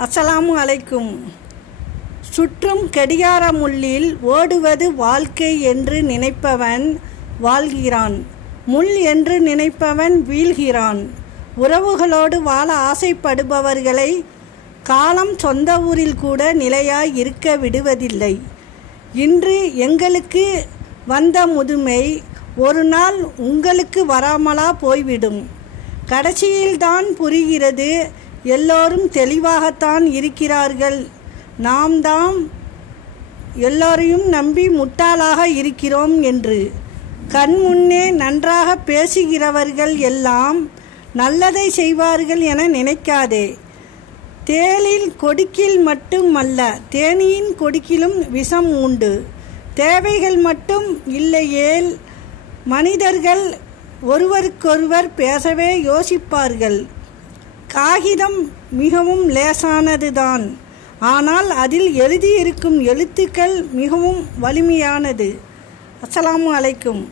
அஸ்ஸலாமு அலைக்கும். சுற்றும் கடிகார முள்ளில் ஓடுவது வாழ்க்கை என்று நினைப்பவன் வாழ்கிறான். முள் என்று நினைப்பவன் வீழ்கிறான். உறவுகளோடு வாழ ஆசைப்படுபவர்களை காலம் சொந்த ஊரில் கூட நிலையாய் இருக்க விடுவதில்லை. இன்று எங்களுக்கு வந்த முதுமை ஒரு நாள் உங்களுக்கு வராமலா போய்விடும். கடைசியில்தான் புரிகிறது எல்லோரும் தெளிவாகத்தான் இருக்கிறார்கள். நாம் தாம் எல்லோரையும் நம்பி முட்டாளாக இருக்கிறோம் என்று. கண் முன்னே நன்றாக பேசுகிறவர்கள் எல்லாம் நல்லதை செய்வார்கள் என நினைக்காதே. தேளில் கொடுக்கில் மட்டும் அல்ல தேனியின் கொடுக்கிலும் விஷம் உண்டு. தேவைகள் மட்டும் இல்லையேல் மனிதர்கள் ஒருவருக்கொருவர் பேசவே யோசிப்பார்கள். காகிதம் மிகவும் லேசானதுதான். ஆனால் அதில் எழுதியிருக்கும் எழுத்துக்கள் மிகவும் வலிமையானது. அஸ்ஸலாமு அலைக்கும்.